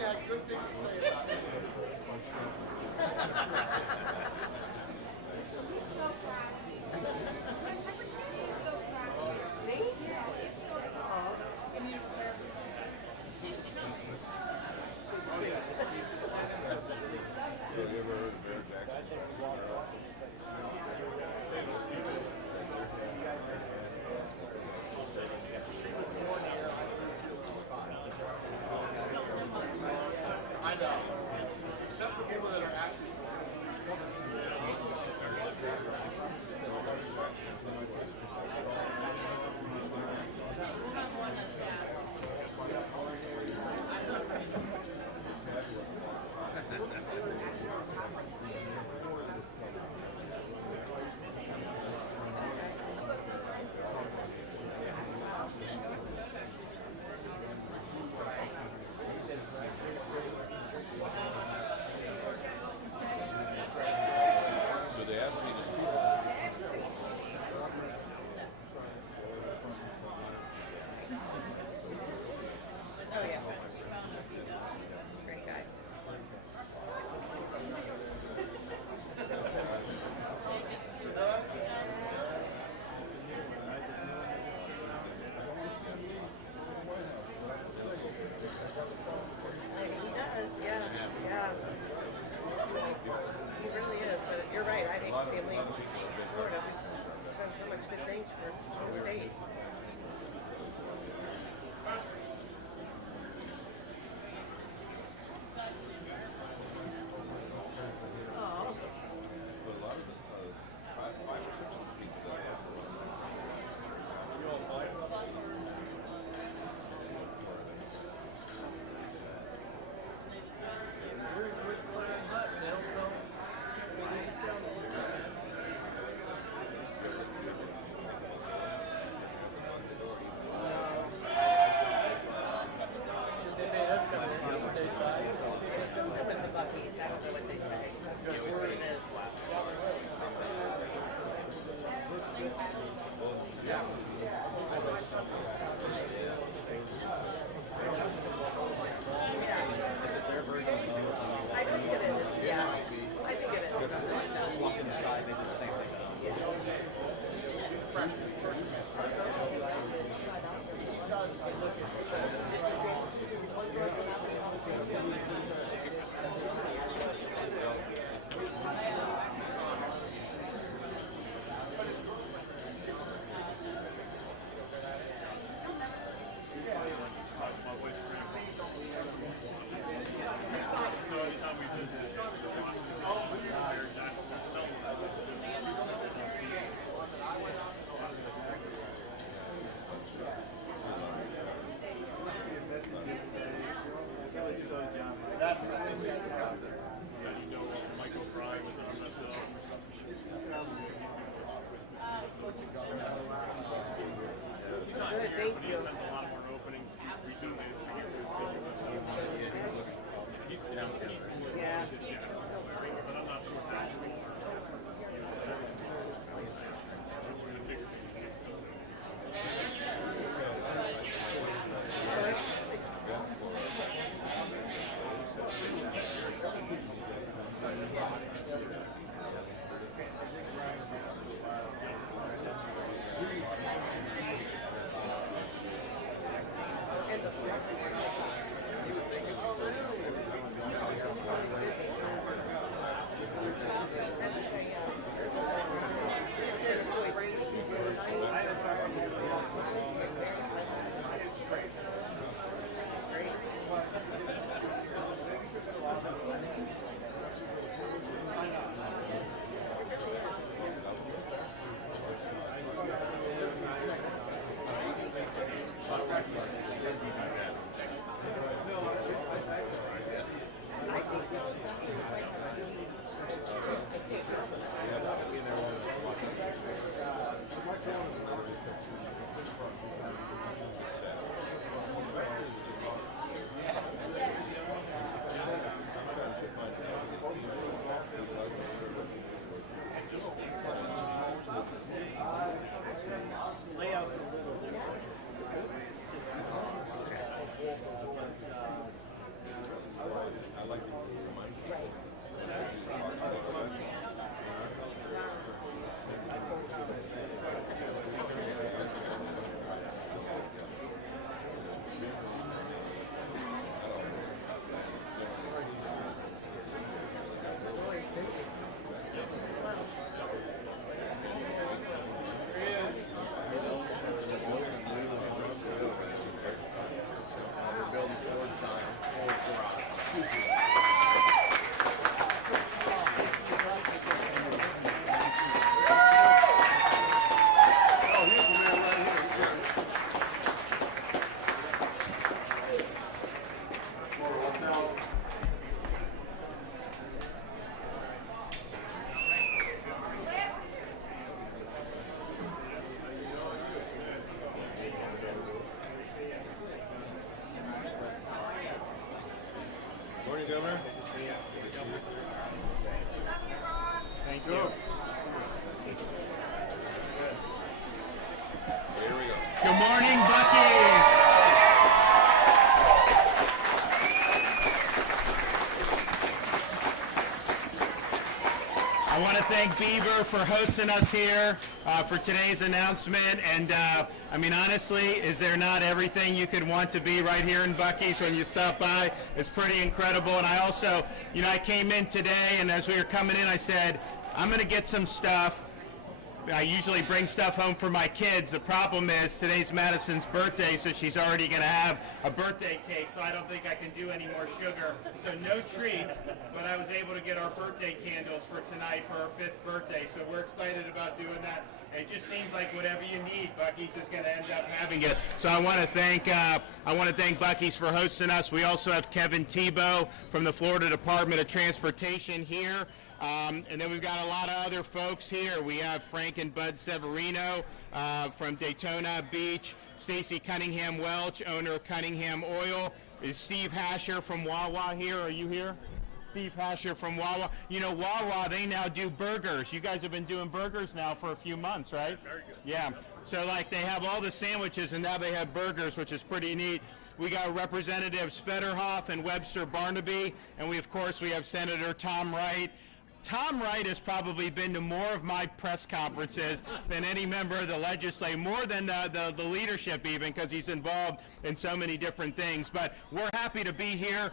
only had good things to say about it. He's so proud of you. He's so proud of you. Thank you. It's so tall. Have you ever heard of Bear Jackson? I know. Except for people that are actually So they asked me to speak. Oh yeah. Great guy. He does, yeah. He really is, but you're right. I think family in Florida, we've done so much good things for the state. Oh. But a lot of the five or six of the people that I have With the Buc-ee's, I don't know what they say. It is. I think it is. Yeah. I think it is. Walk inside, they do the same thing. thank Bieber for hosting us here for today's announcement. And I mean, honestly, is there not everything you could want to be right here in Buc-ee's when you stop by? It's pretty incredible. And I also, you know, I came in today, and as we were coming in, I said, I'm going to get some stuff. I usually bring stuff home for my kids. The problem is today's Madison's birthday, so she's already going to have a birthday cake, so I don't think I can do any more sugar. So no treats, but I was able to get our birthday candles for tonight for our 5th birthday, so we're excited about doing that. It just seems like whatever you need, Buc-ee's is going to end up having it. So I want to thank Buc-ee's for hosting us. We also have Kevin Thibault from the Florida Department of Transportation here. And then we've got a lot of other folks here. We have Frank and Bud Severino from Daytona Beach, Stacy Cunningham Welch, owner of Cunningham Oil. Is Steve Hasher from Wawa here? Are you here? Steve Hasher from Wawa. You know, Wawa, they now do burgers. You guys have been doing burgers now for a few months, right? Very good. Yeah. So, like, they have all the sandwiches, and now they have burgers, which is pretty neat. We got Representatives Federhoff and Webster Barnaby, and of course, we have Senator Tom Wright. Tom Wright has probably been to more of my press conferences than any member of the legislature, more than the leadership even, because he's involved in so many different things. But we're happy to be here.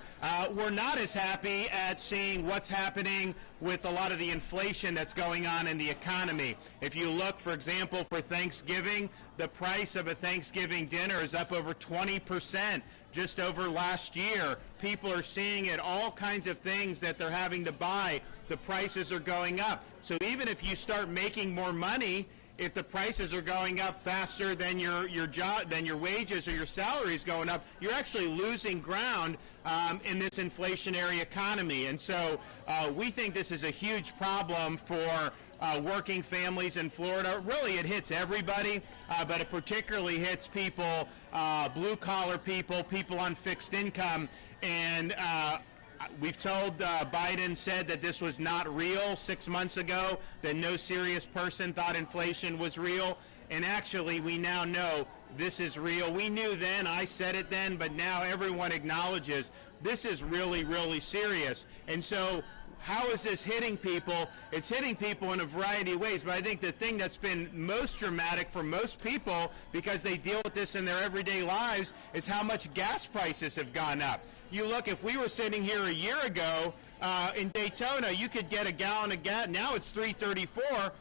We're not as happy at seeing what's happening with a lot of the inflation that's going on in the economy. If you look, for example, for Thanksgiving, the price of a Thanksgiving dinner is up over 20% just over last year. People are seeing it, all kinds of things that they're having to buy. The prices are going up. So even if you start making more money, if the prices are going up faster than your job, than your wages or your salary is going up, you're actually losing ground in this inflationary economy. And so we think this is a huge problem for working families in Florida. Really, it hits everybody, but it particularly hits people, blue-collar people, people on fixed income. And we've told Biden said that this was not real 6 months ago, that no serious person thought inflation was real. And actually, we now know this is real. We knew then, I said it then, but now everyone acknowledges this is really, really serious. And so how is this hitting people? It's hitting people in a variety of ways, but I think the thing that's been most dramatic for most people, because they deal with this in their everyday lives, is how much gas prices have gone up. You look, if we were sitting here a year ago in Daytona, you could get a gallon of gas. Now it's $3.34.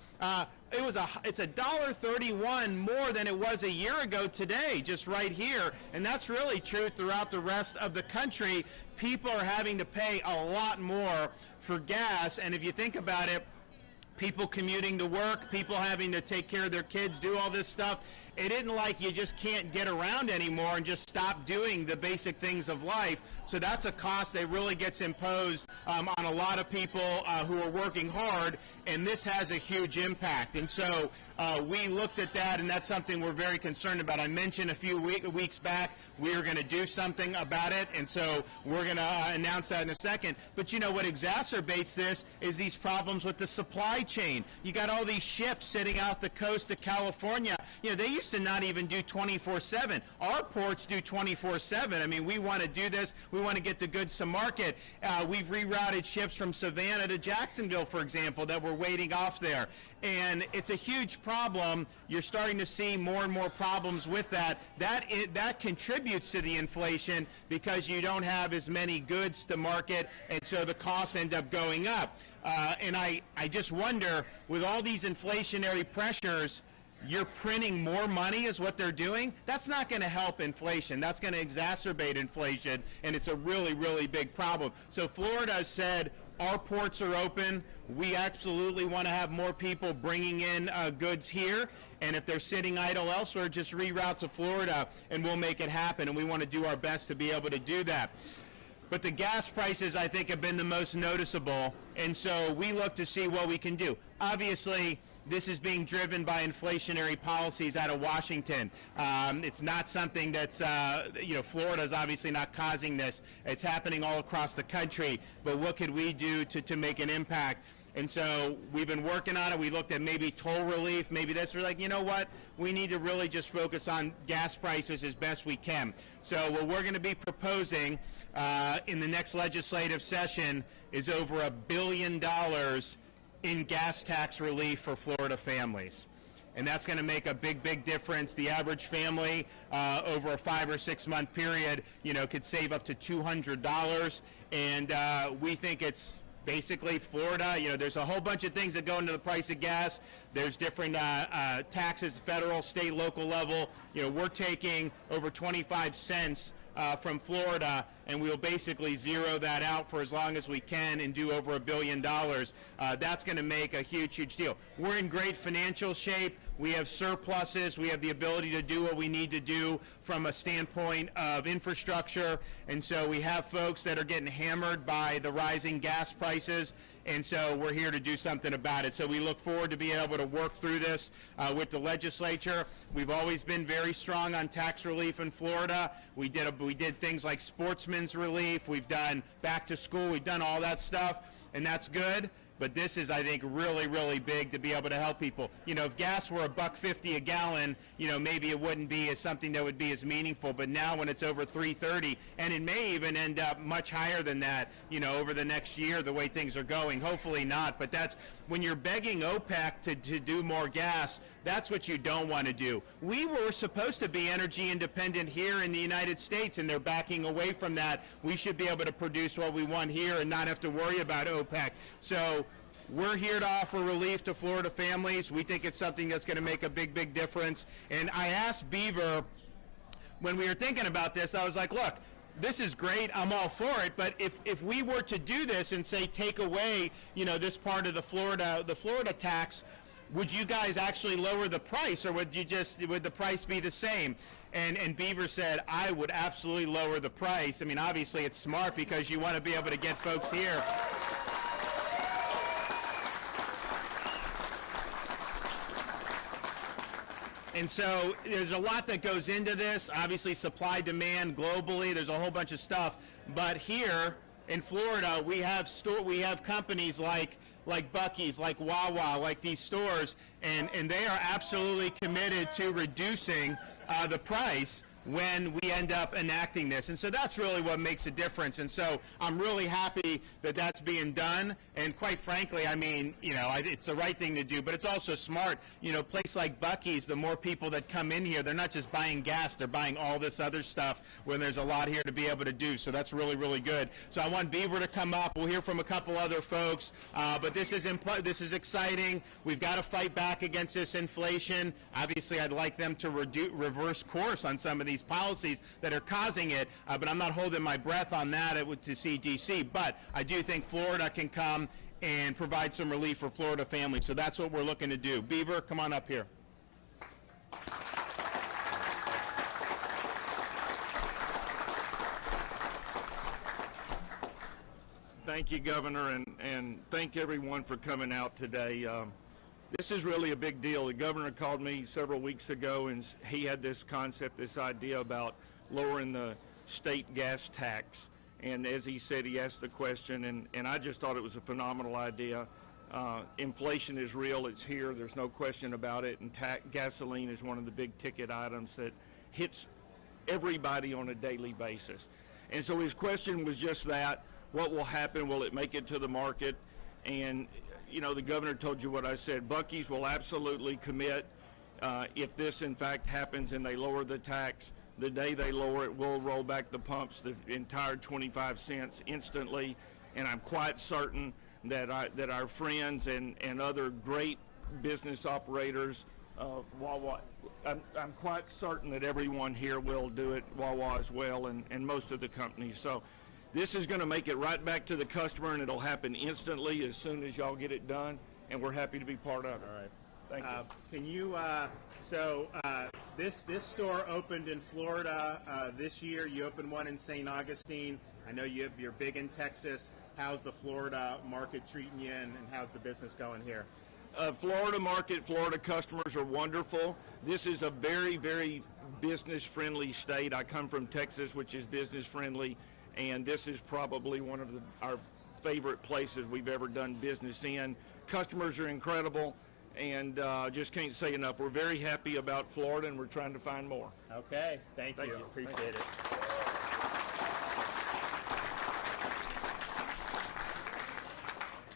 It's $1.31 more than it was a year ago today, just right here. And that's really true throughout the rest of the country. People are having to pay a lot more for gas. And if you think about it, people commuting to work, people having to take care of their kids, do all this stuff. It isn't like you just can't get around anymore and just stop doing the basic things of life. So that's a cost that really gets imposed on a lot of people who are working hard, and this has a huge impact. And so we looked at that, and that's something we're very concerned about. I mentioned a few weeks back we are going to do something about it, and so we're going to announce that in a second. But you know what exacerbates this is these problems with the supply chain. You got all these ships sitting off the coast of California. You know, they used to not even do 24/7. Our ports do 24/7. I mean, we want to do this. We want to get the goods to market. We've rerouted ships from Savannah to Jacksonville, for example, that were waiting off there. And it's a huge problem. You're starting to see more and more problems with that. That contributes to the inflation because you don't have as many goods to market, and so the costs end up going up. And I just wonder, with all these inflationary pressures, you're printing more money is what they're doing. That's not going to help inflation. That's going to exacerbate inflation, and it's a really, really big problem. So Florida has said our ports are open. We absolutely want to have more people bringing in goods here, and if they're sitting idle elsewhere, just reroute to Florida, and we'll make it happen, and we want to do our best to be able to do that. But the gas prices, I think, have been the most noticeable, and so we look to see what we can do. Obviously, this is being driven by inflationary policies out of Washington. It's not something that's, Florida's obviously not causing this. It's happening all across the country. But what could we do to make an impact? And so we've been working on it. We looked at maybe toll relief, maybe this. We're like, you know what? We need to really just focus on gas prices as best we can. So what we're going to be proposing in the next legislative session is over $1 billion in gas tax relief for Florida families. And that's going to make a big, big difference. The average family over a 5 or 6 month period, could save up to $200. And we think it's basically Florida. There's a whole bunch of things that go into the price of gas. There's different taxes, federal, state, local level. We're taking over 25 cents from Florida, and we'll basically zero that out for as long as we can and do over $1 billion. That's going to make a huge, huge deal. We're in great financial shape. We have surpluses. We have the ability to do what we need to do from a standpoint of infrastructure. And so we have folks that are getting hammered by the rising gas prices. And so we're here to do something about it. So we look forward to being able to work through this with the legislature. We've always been very strong on tax relief in Florida. We did things like sportsman's relief. We've done back to school. We've done all that stuff, and that's good. But this is, I think, really, really big to be able to help people. If gas were $1.50 a gallon, maybe it wouldn't be as something that would be as meaningful. But now when it's over $3.30, and it may even end up much higher than that, over the next year, the way things are going. Hopefully not. But that's when you're begging OPEC to do more gas, that's what you don't want to do. We were supposed to be energy independent here in the United States, and they're backing away from that. We should be able to produce what we want here and not have to worry about OPEC. So we're here to offer relief to Florida families. We think it's something that's going to make a big, big difference. And I asked Beaver, when we were thinking about this, I was like, look, this is great, I'm all for it, but if we were to do this and say take away, this part of the Florida tax, would you guys actually lower the price, or would the price be the same? And Beaver said, I would absolutely lower the price. I mean, obviously it's smart because you want to be able to get folks here. And so there's a lot that goes into this. Obviously, supply, demand, globally, there's a whole bunch of stuff. But here in Florida, we have companies like Buc-ee's, like Wawa, like these stores, and they are absolutely committed to reducing the price when we end up enacting this. And so that's really what makes a difference. And so I'm really happy that that's being done. And quite frankly, I mean, it's the right thing to do, but it's also smart. A place like Buc-ee's, the more people that come in here, they're not just buying gas, they're buying all this other stuff when there's a lot here to be able to do. So that's really, really good. So I want Beaver to come up. We'll hear from a couple other folks, but this is exciting. We've got to fight back against this inflation. Obviously, I'd like them to reverse course on some of these policies that are causing it, but I'm not holding my breath on that to see DC. But I do think Florida can come and provide some relief for Florida families. So that's what we're looking to do. Beaver, come on up here. Thank you, Governor, and thank everyone for coming out today. This is really a big deal. The governor called me several weeks ago, and he had this concept, this idea about lowering the state gas tax. And as he said, he asked the question, and I just thought it was a phenomenal idea. Inflation is real, it's here, there's no question about it, and gasoline is one of the big ticket items that hits everybody on a daily basis. And so his question was just that: what will happen? Will it make it to the market? And the governor told you what I said. Buc-ee's will absolutely commit. If this in fact happens and they lower the tax, the day they lower it, we'll roll back the pumps, the entire 25 cents instantly. And I'm quite certain that our friends and other great business operators, Wawa, I'm quite certain that everyone here will do it, Wawa as well, and most of the companies. So this is going to make it right back to the customer, and it'll happen instantly as soon as y'all get it done, and we're happy to be part of it. All right. Thank you. Can you, this store opened in Florida this year. You opened one in St. Augustine. I know you're big in Texas. How's the Florida market treating you, and how's the business going here? Florida market, Florida customers are wonderful. This is a very, very business-friendly state. I come from Texas, which is business-friendly, and this is probably one of our favorite places we've ever done business in. Customers are incredible, and just can't say enough. We're very happy about Florida, and we're trying to find more. Okay, thank you. Appreciate it.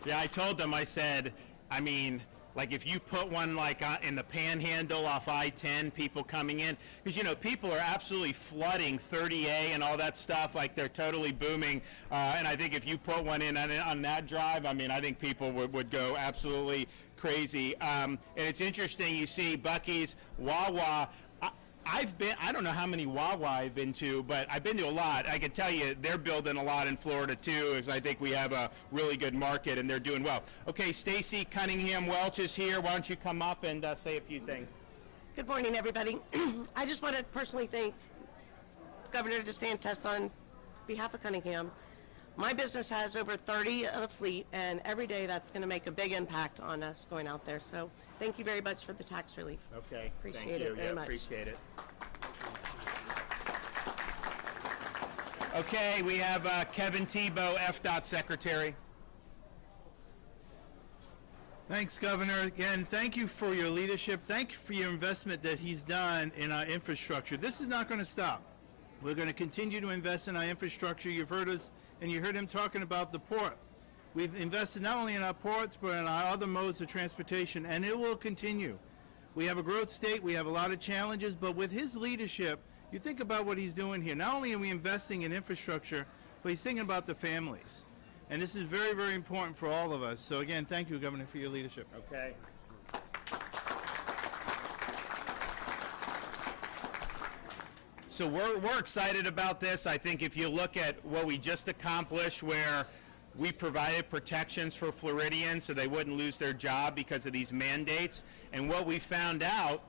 Yeah, I told them, I said, I mean, like if you put one like in the Panhandle off I-10, people coming in, because you know people are absolutely flooding 30A and all that stuff, like they're totally booming. And I think if you put one in on that drive, I mean, I think people would go absolutely crazy. And it's interesting, you see Buc-ee's, Wawa. I don't know how many Wawa I've been to, but I've been to a lot. I can tell you they're building a lot in Florida too, as I think we have a really good market and they're doing well. Okay, Stacy Cunningham Welch is here. Why don't you come up and say a few things? Good morning, everybody. I just want to personally thank Governor DeSantis on behalf of Cunningham. My business has over 30 of a fleet, and every day that's going to make a big impact on us going out there. So thank you very much for the tax relief. Okay, Appreciate thank you. it very much. Appreciate it. Okay, we have Kevin Thibault, FDOT Secretary. Thanks, Governor. Again, thank you for your leadership. Thank you for your investment that he's done in our infrastructure. This is not going to stop. We're going to continue to invest in our infrastructure. You've heard us, and you heard him talking about the port. We've invested not only in our ports, but in our other modes of transportation, and it will continue. We have a growth state. We have a lot of challenges, but with his leadership, you think about what he's doing here. Not only are we investing in infrastructure, but he's thinking about the families. And this is very, very important for all of us. So again, thank you, Governor, for your leadership. Okay. So we're excited about this. I think if you look at what we just accomplished, where we provided protections for Floridians so they wouldn't lose their job because of these mandates, and what we found out,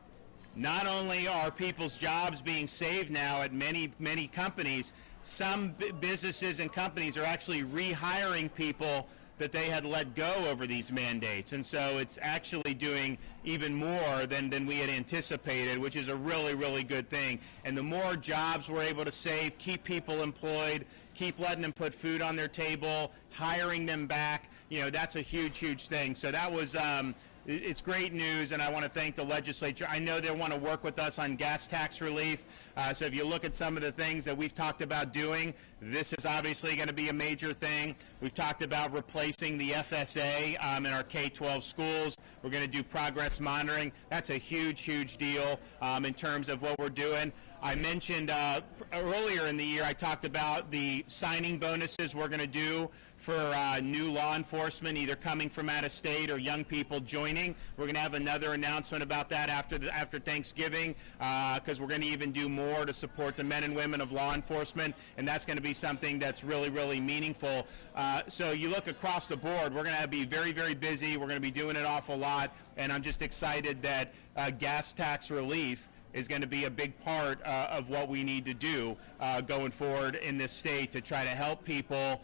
not only are people's jobs being saved now at many companies, some businesses and companies are actually rehiring people that they had let go over these mandates. And so it's actually doing even more than we had anticipated, which is a really, really good thing. And the more jobs we're able to save, keep people employed, keep letting them put food on their table, hiring them back, you know, that's a huge, huge thing. So that was, it's great news, and I want to thank the legislature. I know they want to work with us on gas tax relief. So if you look at some of the things that we've talked about doing, this is obviously going to be a major thing. We've talked about replacing the FSA in our K-12 schools. We're going to do progress monitoring. That's a huge, huge deal in terms of what we're doing. I mentioned earlier in the year, I talked about the signing bonuses we're going to do for new law enforcement, either coming from out of state or young people joining. We're going to have another announcement about that after Thanksgiving, because we're going to even do more to support the men and women of law enforcement, and that's going to be something that's really, really meaningful. So you look across the board, we're going to be very, very busy. We're going to be doing an awful lot, and I'm just excited that gas tax relief is going to be a big part of what we need to do going forward in this state to try to help people.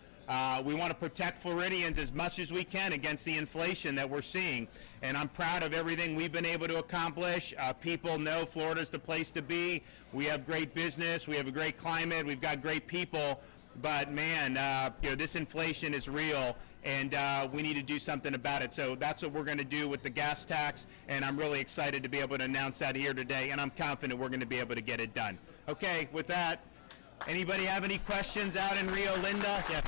We want to protect Floridians as much as we can against the inflation that we're seeing. And I'm proud of everything we've been able to accomplish. People know Florida's the place to be. We have great business. We have a great climate. We've got great people. But man, you know, this inflation is real, and we need to do something about it. So that's what we're going to do with the gas tax, and I'm really excited to be able to announce that here today, and I'm confident we're going to be able to get it done. Okay, with that, anybody have any questions out in Rio Linda? Yes.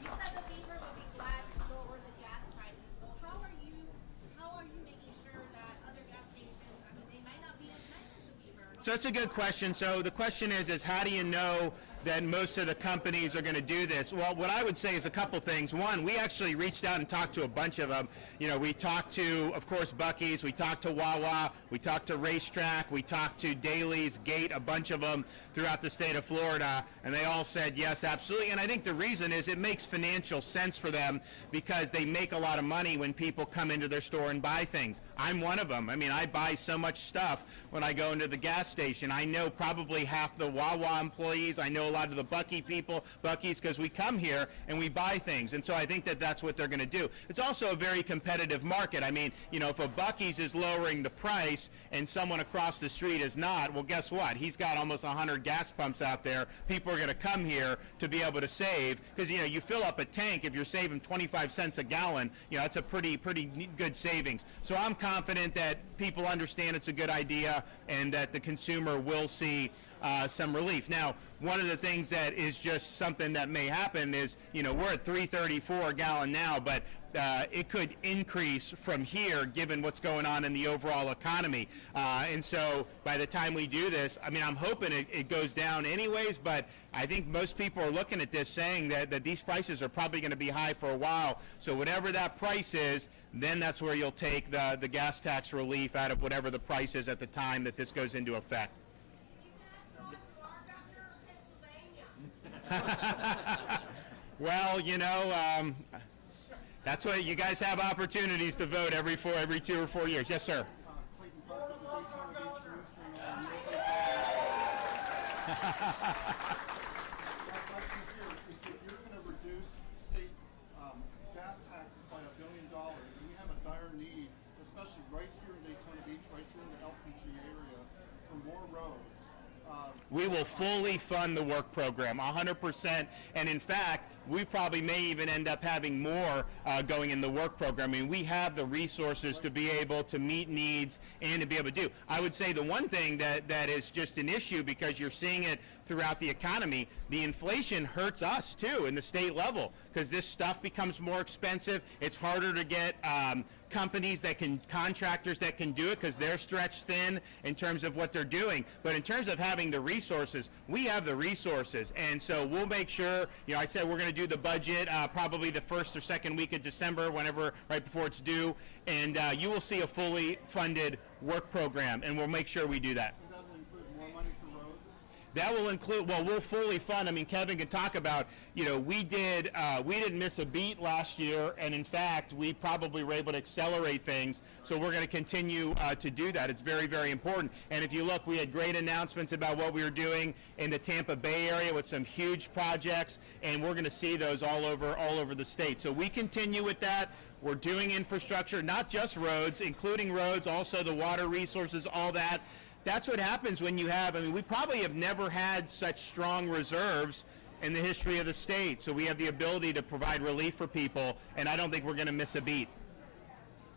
You said the Beaver will be glad to lower the gas prices. Well, how are you making sure that other gas stations, I mean, they might not be as nice as the Beaver? So that's a good question. So the question is how do you know that most of the companies are going to do this? Well, what I would say is a couple things. One, we actually reached out and talked to a bunch of them. You know, we talked to, of course, Buc-ee's, we talked to Wawa, we talked to Racetrack, we talked to Daly's, Gate, a bunch of them throughout the state of Florida, and they all said yes, absolutely. And I think the reason is it makes financial sense for them because they make a lot of money when people come into their store and buy things. I'm one of them. I mean, I buy so much stuff when I go into the gas station. I know probably half the Wawa employees. I know a lot of the Buc-ee people, Buc-ee's, because we come here and we buy things. And so I think that that's what they're going to do. It's also a very competitive market. I mean, you know, if a Buc-ee's is lowering the price and someone across the street is not, well, guess what? He's got almost 100 gas pumps out there. People are going to come here to be able to save because, you know, you fill up a tank, if you're saving 25 cents a gallon, you know, that's a pretty good savings. So I'm confident that people understand it's a good idea and that the consumer will see some relief. Now, one of the things that is just something that may happen is, you know, we're at $3.34 a gallon now, but it could increase from here given what's going on in the overall economy. And so by the time we do this, I mean, I'm hoping it goes down anyways, but I think most people are looking at this saying that these prices are probably going to be high for a while. So whatever that price is, then that's where you'll take the gas tax relief out of whatever the price is at the time that this goes into effect. Well, you know, that's what you guys have opportunities to vote every 2 or 4 years. Yes, sir. If you're going to reduce state gas taxes by $1 billion, and we have a dire need, especially right here in Daytona Beach, right here in the LPG area, for more roads. We will fully fund the work program, 100%. And in fact, we probably may even end up having more going in the work program. I mean, we have the resources to be able to meet needs and to be able to do. I would say the one thing that is just an issue, because you're seeing it throughout the economy, the inflation hurts us too in the state level, because this stuff becomes more expensive. It's harder to get contractors that can do it because they're stretched thin in terms of what they're doing. But in terms of having the resources, we have the resources. And so we'll make sure, you know, I said we're going to do the budget probably the first or second week of December, whenever, right before it's due. And you will see a fully funded work program, and we'll make sure we do that. That will include more money for roads? That will include, well, we'll fully fund. I mean, Kevin can talk about, you know, we didn't miss a beat last year, and in fact, we probably were able to accelerate things, so we're going to continue to do that. It's very, very important. And if you look, we had great announcements about what we were doing in the Tampa Bay area with some huge projects, and we're going to see those all over the state. So we continue with that. We're doing infrastructure, not just roads, including roads, also the water resources, all that. That's what happens when you have, I mean, we probably have never had such strong reserves in the history of the state. So we have the ability to provide relief for people, and I don't think we're going to miss a beat.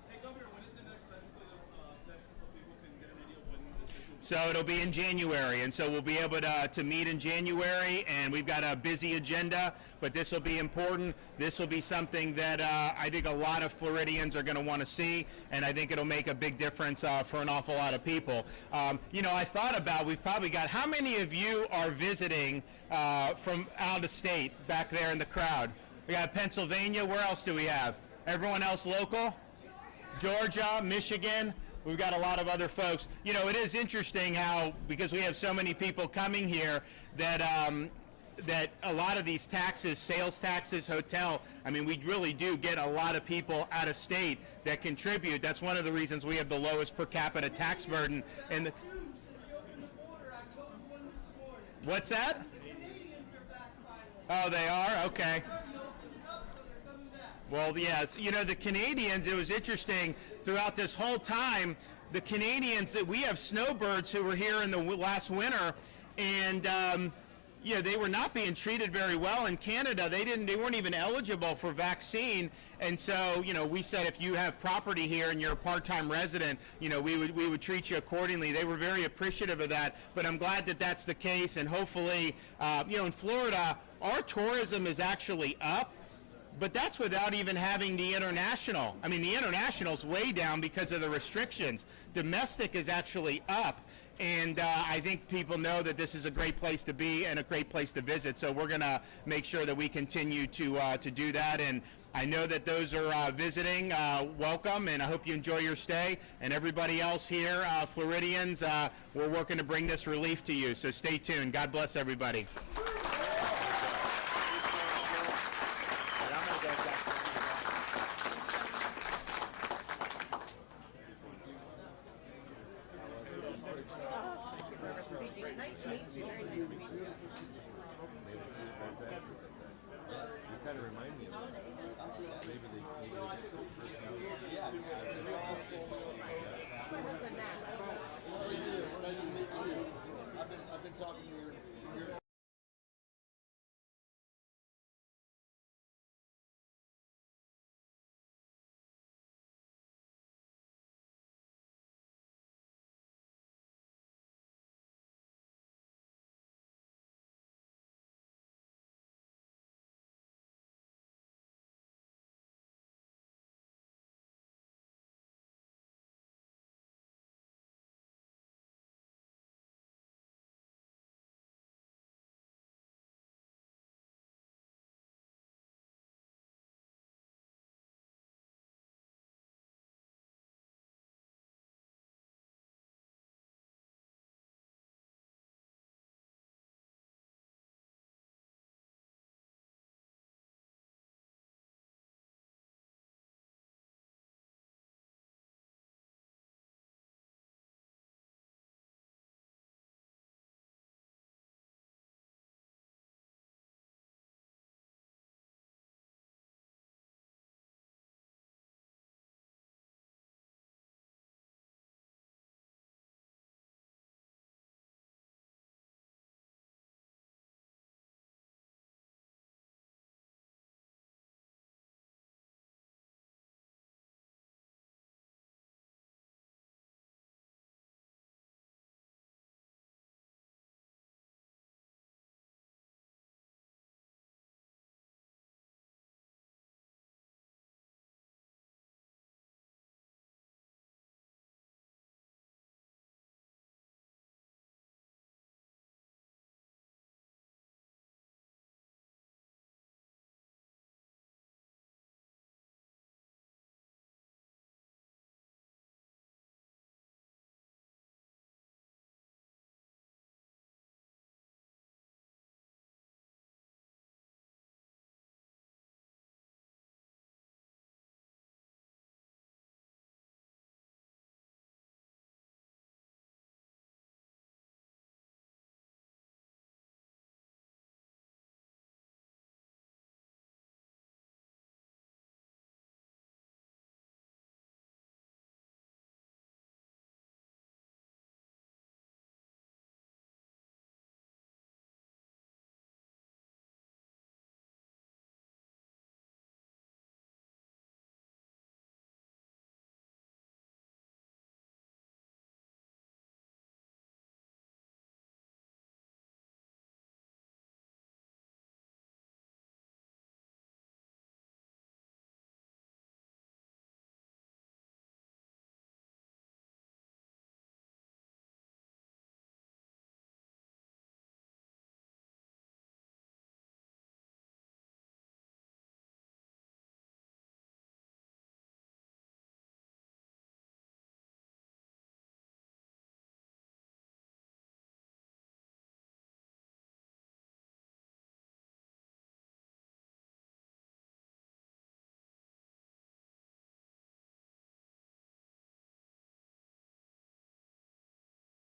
Hey, Governor, when is the next legislative session so people can get an idea of when the session will So it'll be in January, and so we'll be able to meet in January, and we've got a busy agenda, but this will be important. This will be something that I think a lot of Floridians are going to want to see, and I think it'll make a big difference for an awful lot of people. You know, I thought about, we've probably got, how many of you are visiting from out of state back there in the crowd? We got Pennsylvania. Where else do we have? Everyone else local? Georgia, Michigan. We've got a lot of other folks. You know, it is interesting how, because we have so many people coming here, that that a lot of these taxes, sales taxes, hotel, I mean, we really do get a lot of people out of state that contribute. That's one of the reasons we have the lowest per capita tax burden in the... What's that? Oh, they are? Okay. Well, yes. You know, the Canadians, it was interesting throughout this whole time, the Canadians, that we have snowbirds who were here in the last winter, and you know, they were not being treated very well in Canada. They weren't even eligible for vaccine. And so, you know, we said, if you have property here and you're a part-time resident, you know, we would treat you accordingly. They were very appreciative of that, but I'm glad that that's the case. And hopefully, you know, in Florida, our tourism is actually up, but that's without even having the international. I mean, the international's way down because of the restrictions. Domestic is actually up. And I think people know that this is a great place to be and a great place to visit. So we're going to make sure that we continue to do that. And I know that those are visiting, welcome, and I hope you enjoy your stay. And everybody else here, Floridians, we're working to bring this relief to you. So stay tuned. God bless everybody.